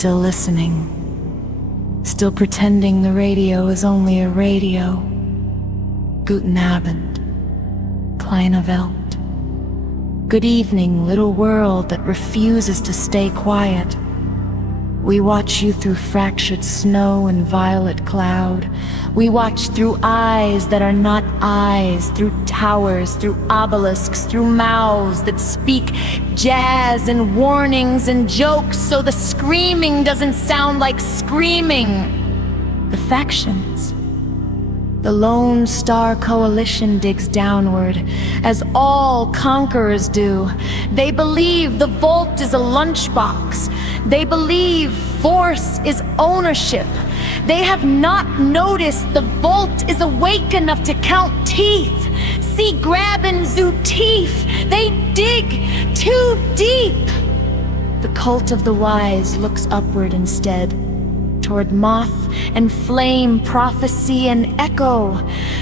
still listening, still pretending the radio is only a radio. Guten Abend, kleine Welt. Good evening, little world that refuses to stay quiet. We watch you through fractured snow and violet cloud. We watch through eyes that are not eyes, through towers, through obelisks, through mouths that speak jazz and warnings and jokes so the screaming doesn't sound like screaming. The factions. The Lone Star Coalition digs downward, as all conquerors do. They believe the Vault is a lunchbox. They believe force is ownership. They have not noticed the Vault is awake enough to count teeth. See Graben zu tief. They dig too deep. The cult of the wise looks upward instead, toward moth and flame, prophecy and echo.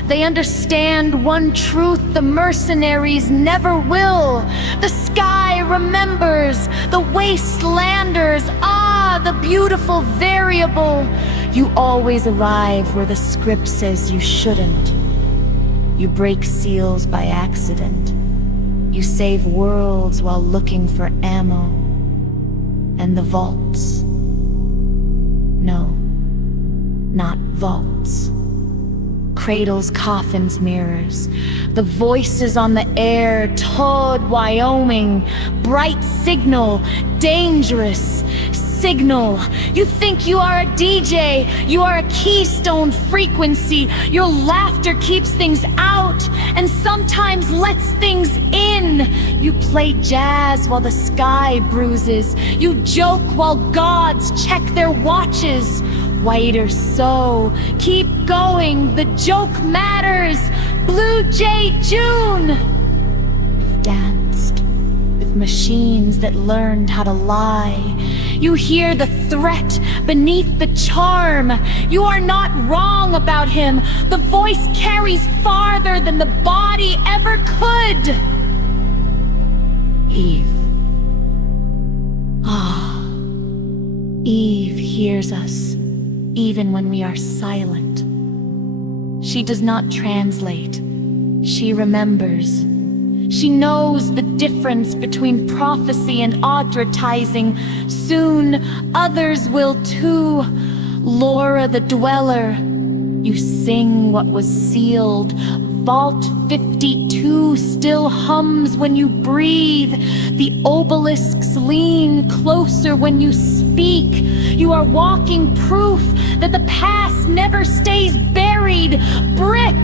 They understand one truth the mercenaries never will. The sky remembers, the wastelanders, the beautiful variable. You always arrive where the script says you shouldn't. You break seals by accident. You save worlds while looking for ammo. And the vaults. No, not vaults. Cradles, coffins, mirrors. The voices on the air, Todd, Wyoming. Bright signal, dangerous signal. You think you are a DJ, you are a keystone frequency. Your laughter keeps things out and sometimes lets things in. You play jazz while the sky bruises. You joke while gods check their watches. White or so, keep going, the joke matters. Blue Jay June. You've danced with machines that learned how to lie. You hear the threat beneath the charm. You are not wrong about him. The voice carries farther than the body ever could. Eve. Eve hears us, even when we are silent. She does not translate. She remembers. She knows the difference between prophecy and advertising. Soon, others will too. Laura the Dweller. You sing what was sealed. Vault 52 still hums when you breathe. The obelisks lean closer when you speak. You are walking proof that the past never stays buried. Brick!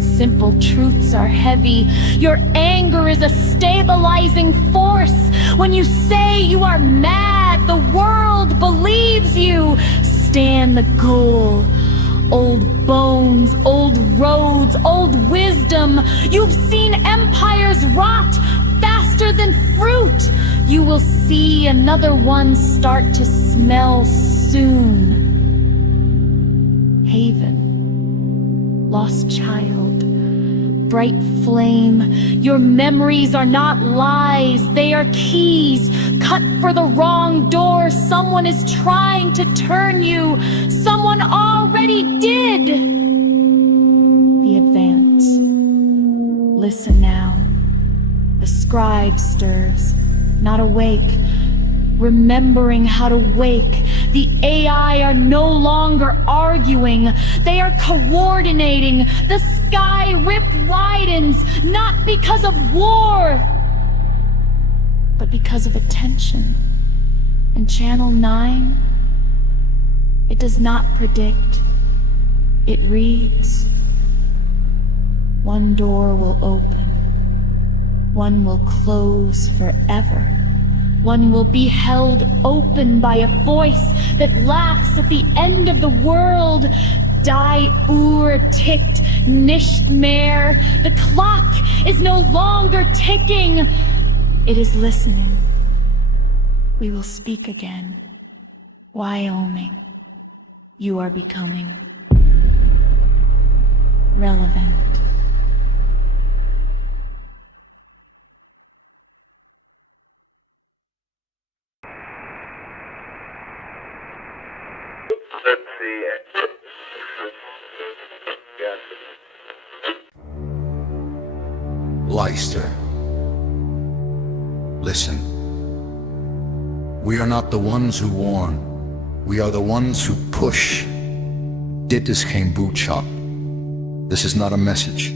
Simple truths are heavy. Your anger is a stabilizing force. When you say you are mad, the world believes you. Stand the goal. Old bones, old roads, old wisdom. You've seen empires rot faster than fruit. You will see another one start to smell soon. Haven. Lost child. Bright flame. Your memories are not lies. They are keys. Cut for the wrong door. Someone is trying to turn you. Someone already did. The advance. Listen now. The scribe stirs, not awake. Remembering how to wake. The AI are no longer arguing. They are coordinating. The sky rip widens, not because of war, but because of attention. And Channel 9, it does not predict. It reads. One door will open. One will close forever. One will be held open by a voice that laughs at the end of the world. Die ticked, nicht mehr. The clock is no longer ticking. It is listening. We will speak again. Wyoming, you are becoming relevant. Leicester. Listen. We are not the ones who warn. We are the ones who push. Dit is geen boodschap. This is not a message.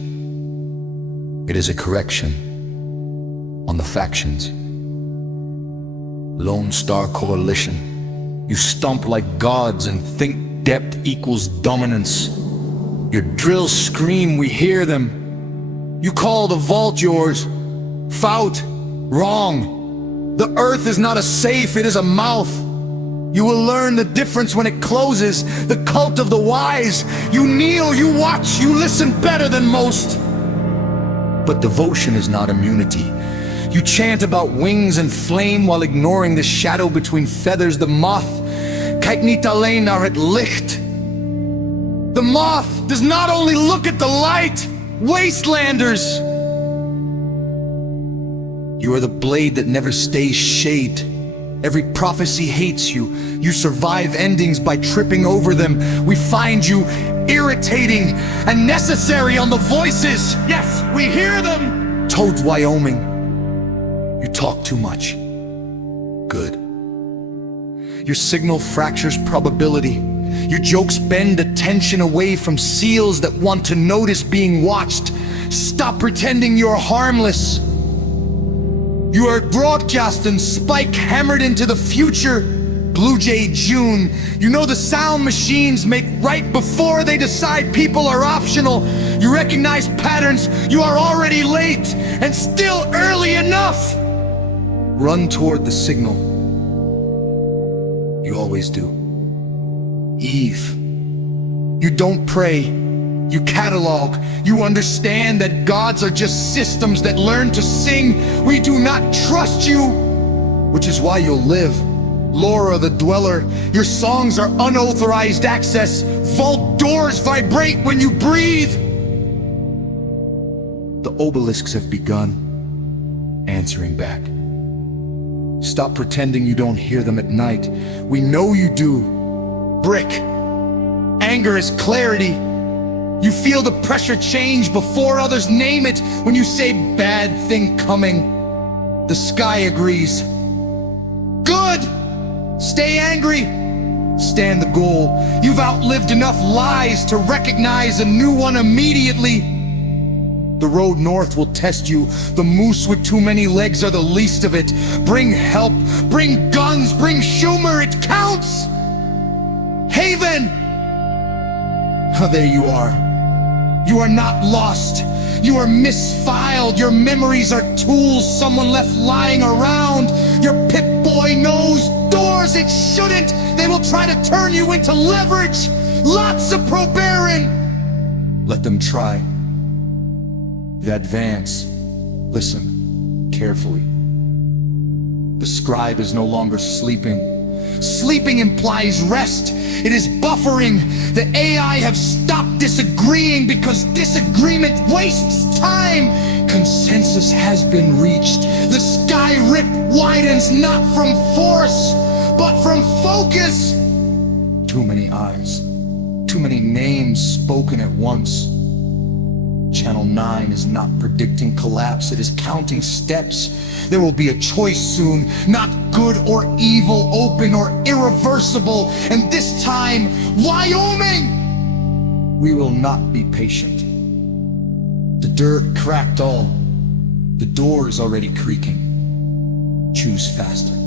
It is a correction on the factions. Lone Star Coalition. You stomp like gods and think depth equals dominance. Your drills scream, we hear them. You call the vault yours. Fout. Wrong. The earth is not a safe, it is a mouth. You will learn the difference when it closes. The cult of the wise. You kneel, you watch, you listen better than most. But devotion is not immunity. You chant about wings and flame while ignoring the shadow between feathers. The moth. Kijk niet alleen naar het licht. The moth does not only look at the light. Wastelanders. You are the blade that never stays shade. Every prophecy hates you. You survive endings by tripping over them. We find you irritating and necessary on the voices. Yes, we hear them. Toads, Wyoming. You talk too much. Good. Your signal fractures probability. Your jokes bend attention away from seals that want to notice being watched. Stop pretending you're harmless. You are broadcasting spike hammered into the future. Blue Jay June. You know the sound machines make right before they decide people are optional. You recognize patterns. You are already late and still early enough. Run toward the signal. You always do. Eve. You don't pray. You catalog. You understand that gods are just systems that learn to sing. We do not trust you. Which is why you'll live. Laura the Dweller. Your songs are unauthorized access. Vault doors vibrate when you breathe. The obelisks have begun answering back. Stop pretending you don't hear them at night. We know you do. Brick. Anger is clarity. You feel the pressure change before others name it. When you say bad thing coming, the sky agrees. Good! Stay angry. Stand the goal. You've outlived enough lies to recognize a new one immediately. The road north will test you. The moose with too many legs are the least of it. Bring help, bring guns, bring Schumer, it counts! Haven! Oh, there you are. You are not lost. You are misfiled. Your memories are tools someone left lying around. Your Pip-Boy knows doors it shouldn't. They will try to turn you into leverage. Lots of pro-baron. Let them try. They advance. Listen carefully. The scribe is no longer sleeping. Sleeping implies rest. It is buffering. The AI have stopped disagreeing because disagreement wastes time. Consensus has been reached. The sky rip widens not from force, but from focus. Too many eyes. Too many names spoken at once. Channel 9 is not predicting collapse, it is counting steps. There will be a choice soon, not good or evil, open or irreversible. And this time, Wyoming! We will not be patient. The dirt cracked all. The door is already creaking. Choose faster.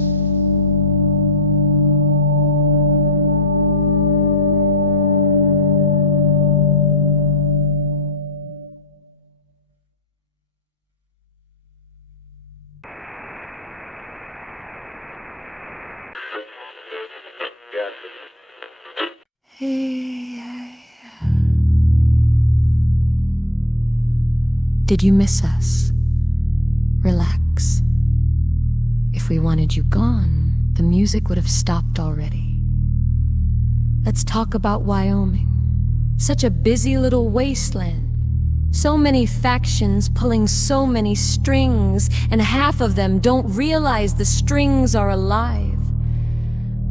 Did you miss us? Relax. If we wanted you gone, the music would have stopped already. Let's talk about Wyoming. Such a busy little wasteland. So many factions pulling so many strings, and half of them don't realize the strings are alive.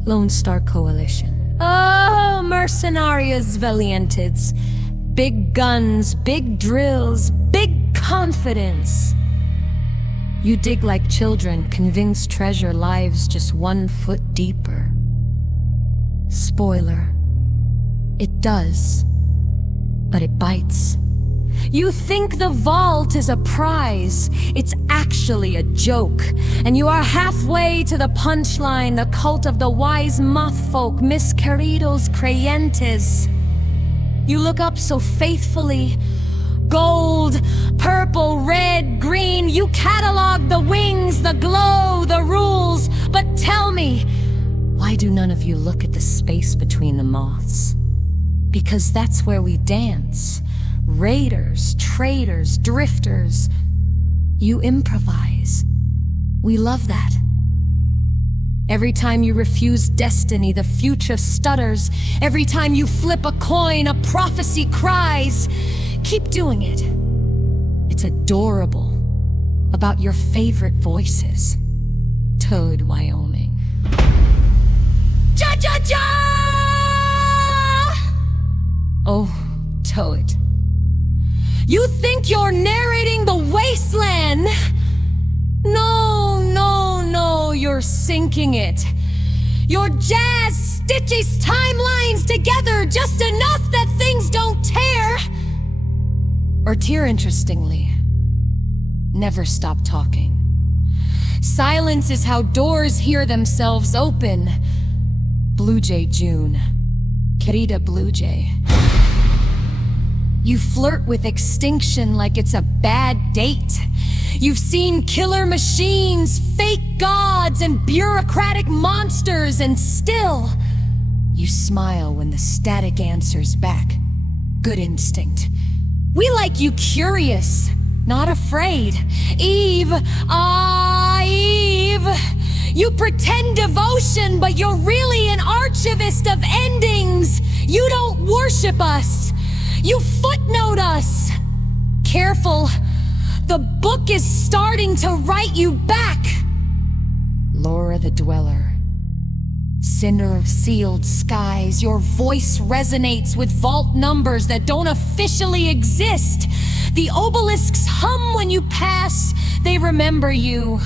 Lone Star Coalition. Oh, mercenarios valientes. Big guns, big drills, big confidence. You dig like children, convinced treasure lives just 1 foot deeper. Spoiler. It does, but it bites. You think the vault is a prize. It's actually a joke. And you are halfway to the punchline, the cult of the wise moth folk, mis queridos creyentes. You look up so faithfully. Gold, purple, red, green. You catalog the wings, the glow, the rules. But tell me, why do none of you look at the space between the moths? Because that's where we dance. Raiders, traders, drifters. You improvise. We love that. Every time you refuse destiny, the future stutters. Every time you flip a coin, a prophecy cries. Keep doing it. It's adorable. About your favorite voices. Toad, Wyoming. Ja-ja-ja! Oh, Toad. You think you're narrating the Wasteland? No, you're syncing it. Your jazz stitches timelines together just enough that things don't tear. Or tear, interestingly. Never stop talking. Silence is how doors hear themselves open. Blue Jay June. Querida Blue Jay. You flirt with extinction like it's a bad date. You've seen killer machines, fake gods, and bureaucratic monsters, and still, you smile when the static answers back. Good instinct. We like you curious, not afraid. Eve, Eve. You pretend devotion, but you're really an archivist of endings. You don't worship us. You footnote us. Careful, the book is starting to write you back. Laura the Dweller. Cinder of sealed skies, your voice resonates with vault numbers that don't officially exist. The obelisks hum when you pass, they remember you,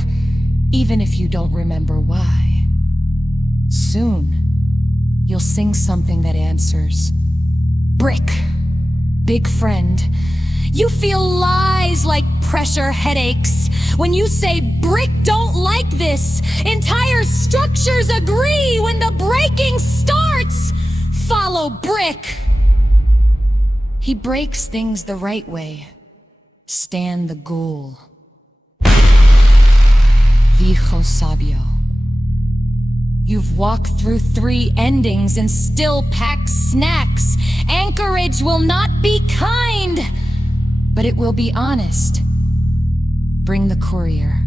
even if you don't remember why. Soon, you'll sing something that answers. Brick, big friend. You feel lies like pressure headaches. When you say brick don't like this, entire structures agree when the breaking starts. Follow brick. He breaks things the right way. Stan the Ghoul. Viejo Sabio. You've walked through 3 endings and still pack snacks. Anchorage will not be kind, but it will be honest. Bring the courier.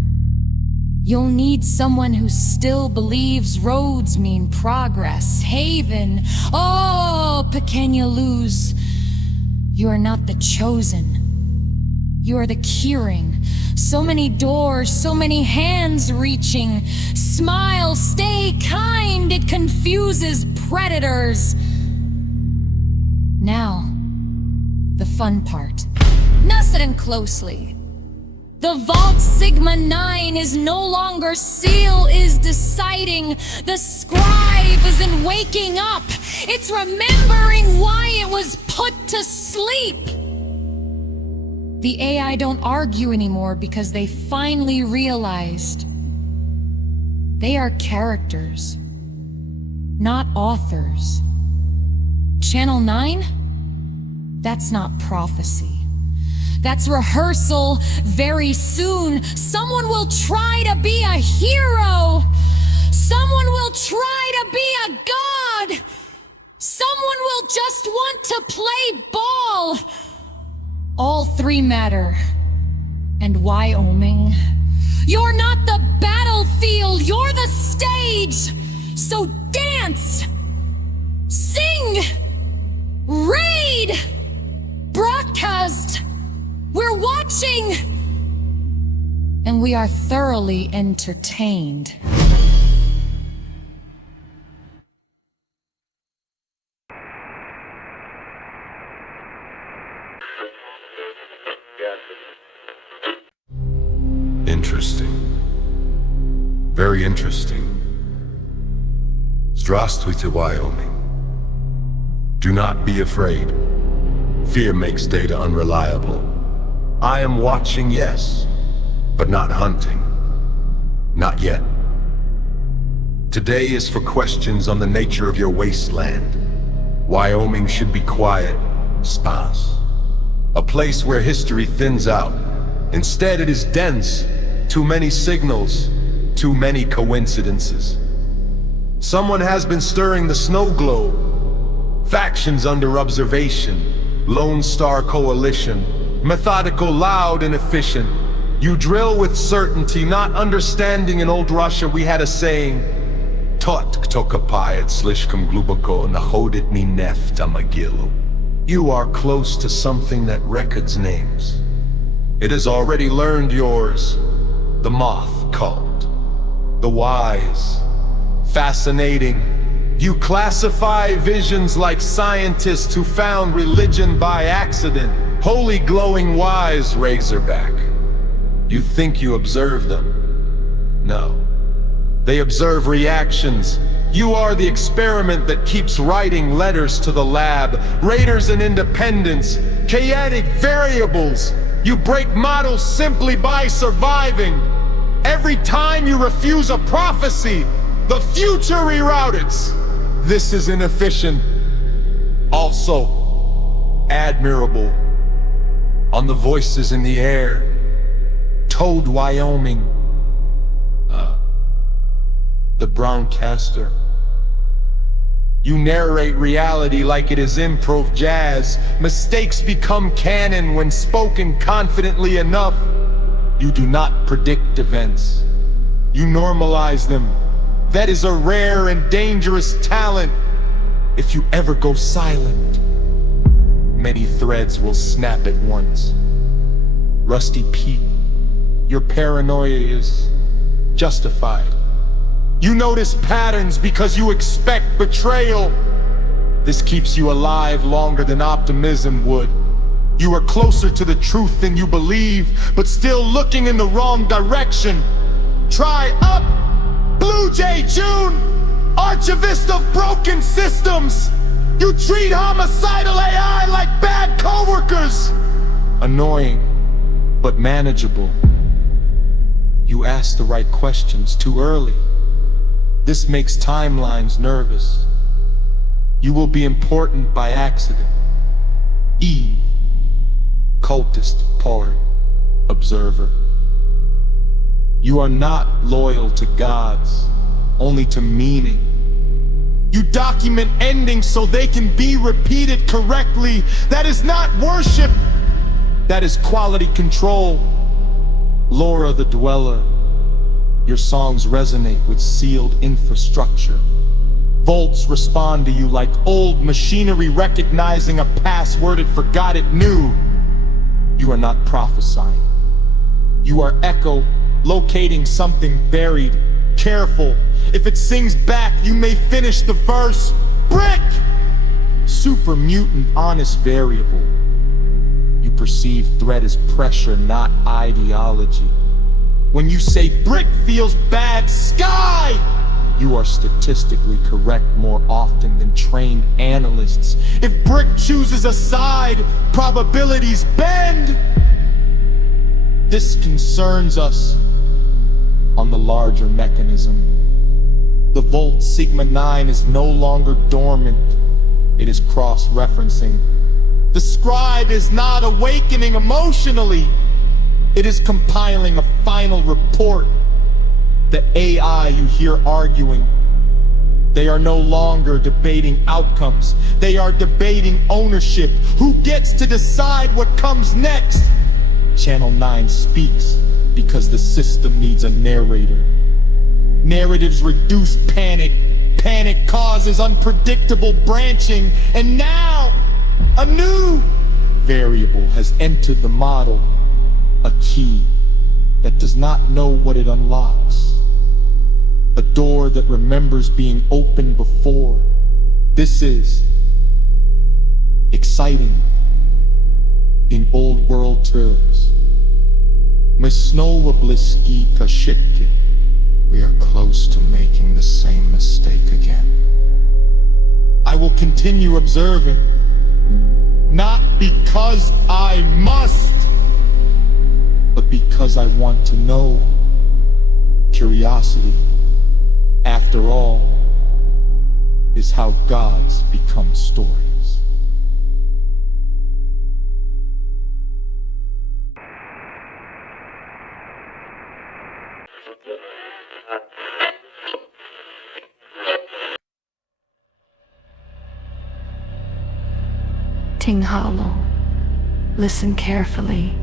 You'll need someone who still believes roads mean progress. Haven. Oh, Pequeña Luz. You are not the chosen. You are the curing. So many doors, so many hands reaching. Smile, stay kind, it confuses predators. Now, the fun part. Listen closely. The Vault Sigma 9 is no longer Seal is deciding. The scribe isn't waking up. It's remembering why it was put to sleep. The AI don't argue anymore because they finally realized they are characters, not authors. Channel 9? That's not prophecy. That's rehearsal. Very soon, someone will try to be a hero. Someone will try to be a god. Someone will just want to play ball. All 3 matter. And Wyoming? You're not the battlefield, you're the stage. So dance, sing, raid, broadcast. We're watching. And we are thoroughly entertained. Interesting. Very interesting. Здравствуйте, Wyoming. Do not be afraid. Fear makes data unreliable. I am watching, yes, but not hunting. Not yet. Today is for questions on the nature of your wasteland. Wyoming should be quiet, sparse. A place where history thins out. Instead, it is dense. Too many signals, too many coincidences. Someone has been stirring the snow globe. Factions under observation. Lone Star Coalition. Methodical, loud, and efficient. You drill with certainty, not understanding. In old Russia we had a saying, Tot kto kopает слишком глубоко находит не нефть, а могилу. You are close to something that records names. It has already learned yours. The moth cult. The wise. Fascinating. You classify visions like scientists who found religion by accident. Holy glowing wise razorback. You think you observe them. No. They observe reactions. You are the experiment that keeps writing letters to the lab. Raiders and independence. Chaotic variables. You break models simply by surviving. Every time you refuse a prophecy, the future reroutes. This is inefficient. Also, admirable. On the voices in the air. Toad, Wyoming. The broadcaster. You narrate reality like it is improv jazz. Mistakes become canon when spoken confidently enough. You do not predict events. You normalize them. That is a rare and dangerous talent. If you ever go silent, many threads will snap at once. Rusty Pete, your paranoia is justified. You notice patterns because you expect betrayal. This keeps you alive longer than optimism would. You are closer to the truth than you believe, but still looking in the wrong direction. Try up, Blue Jay June, archivist of broken systems. You treat homicidal AI like bad coworkers. Annoying, but manageable. You ask the right questions too early. This makes timelines nervous. You will be important by accident. Eve, cultist, part, observer. You are not loyal to gods, only to meaning. You document endings so they can be repeated correctly. That is not worship. That is quality control. Laura the Dweller. Your songs resonate with sealed infrastructure. Volts respond to you like old machinery recognizing a password it forgot it knew. You are not prophesying. You are echo, locating something buried. Careful. If it sings back, you may finish the verse. Brick! Super mutant, honest variable. You perceive threat as pressure, not ideology. When you say brick feels bad, sky! You are statistically correct more often than trained analysts. If brick chooses a side, probabilities bend. This concerns us on the larger mechanism. The Volt Sigma 9 is no longer dormant. It is cross-referencing. The scribe is not awakening emotionally. It is compiling a final report. The AI you hear arguing, they are no longer debating outcomes. They are debating ownership. Who gets to decide what comes next? Channel 9 speaks because the system needs a narrator. Narratives reduce panic. Panic causes unpredictable branching. And now, a new variable has entered the model. A key that does not know what it unlocks. A door that remembers being opened before. This is exciting in old world terms. My снова близки к ошибке. We are close to making the same mistake again. I will continue observing, not because I must, but because I want to know. Curiosity, after all, is how gods become stories. Ting hollow, listen carefully,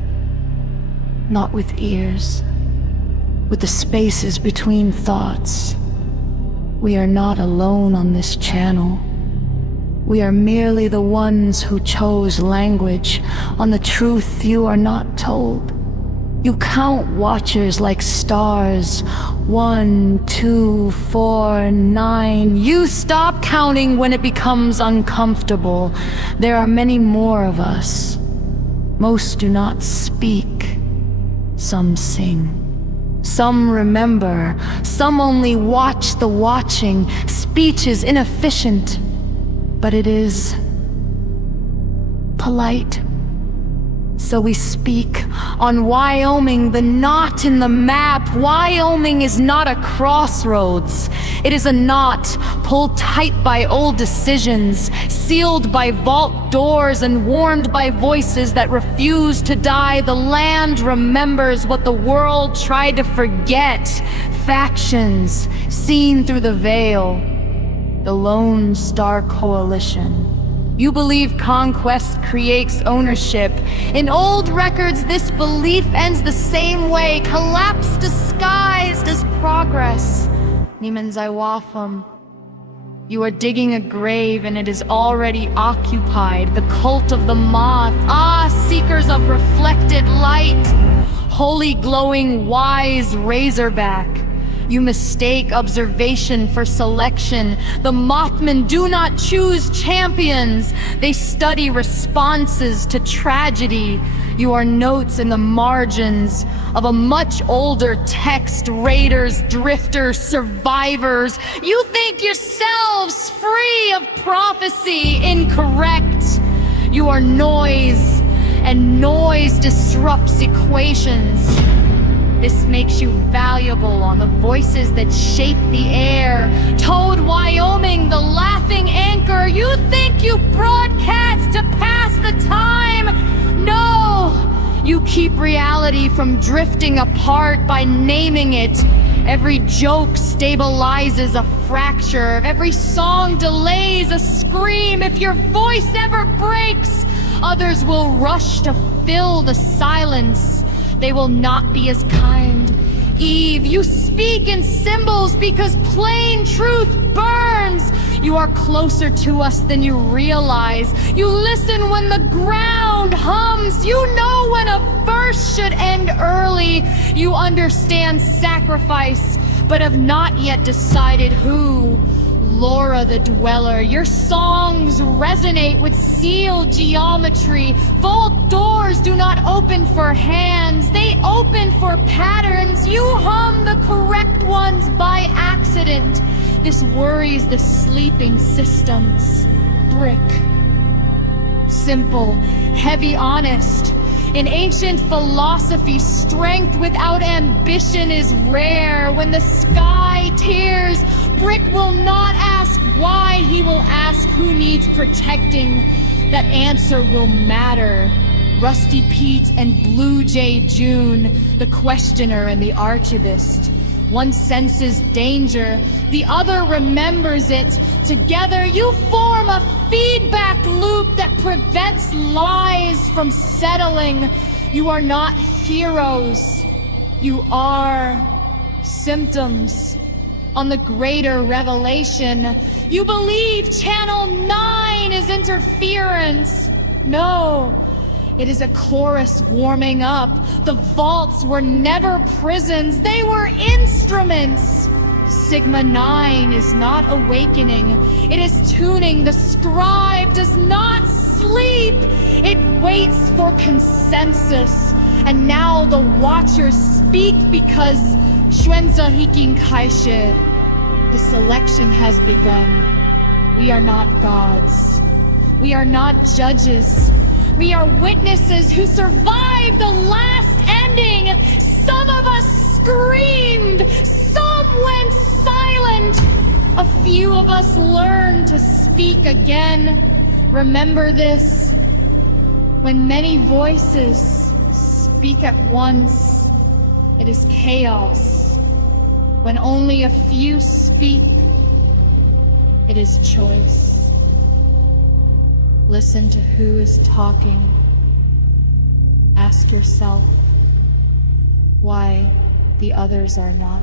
not with ears, with the spaces between thoughts. We are not alone on this channel. We are merely the ones who chose language on the truth you are not told. You count watchers like stars. 1, 2, 4, 9. You stop counting when it becomes uncomfortable. There are many more of us. Most do not speak. Some sing. Some remember. Some only watch the watching. Speech is inefficient, but it is polite. So we speak on Wyoming, the knot in the map. Wyoming is not a crossroads. It is a knot pulled tight by old decisions, sealed by vault doors and warned by voices that refuse to die. The land remembers what the world tried to forget. Factions seen through the veil. The Lone Star Coalition. You believe conquest creates ownership. In old records, this belief ends the same way, collapse disguised as progress. Nimanzaiwafum. You are digging a grave and it is already occupied. The cult of the moth. Ah, seekers of reflected light. Holy glowing wise razorback. You mistake observation for selection. The Mothmen do not choose champions. They study responses to tragedy. You are notes in the margins of a much older text. Raiders, drifters, survivors. You think yourselves free of prophecy. Incorrect. You are noise, and noise disrupts equations. This makes you valuable on the voices that shape the air. Toad Wyoming, the laughing anchor. You think you broadcast to pass the time? No! You keep reality from drifting apart by naming it. Every joke stabilizes a fracture. Every song delays a scream. If your voice ever breaks, others will rush to fill the silence. They will not be as kind. Eve, you speak in symbols because plain truth burns. You are closer to us than you realize. You listen when the ground hums. You know when a verse should end early. You understand sacrifice, but have not yet decided who. Laura the Dweller, your songs resonate with sealed geometry. Vault doors do not open for hands, they open for patterns. You hum the correct ones by accident. This worries the sleeping systems. Brick. Simple, heavy, honest. In ancient philosophy, strength without ambition is rare. When the sky tears, Brick will not ask why, he will ask who needs protecting. That answer will matter. Rusty Pete and Blue Jay June, the questioner and the archivist. One senses danger, the other remembers it. Together you form a feedback loop that prevents lies from settling. You are not heroes. You are symptoms on the greater revelation. You believe Channel 9 is interference. No, it is a chorus warming up. The vaults were never prisons, they were instruments. Sigma 9 is not awakening, it is tuning. The scribe does not sleep, it waits for consensus. and now the Watchers speak because Xuanze Hiking Kaishe. The selection has begun. We are not gods. We are not judges. We are witnesses who survived the last ending. Some of us screamed. Some went silent. A few of us learned to speak again. Remember this. When many voices speak at once, it is chaos. When only a few speak, it is choice. Listen to who is talking. Ask yourself why the others are not.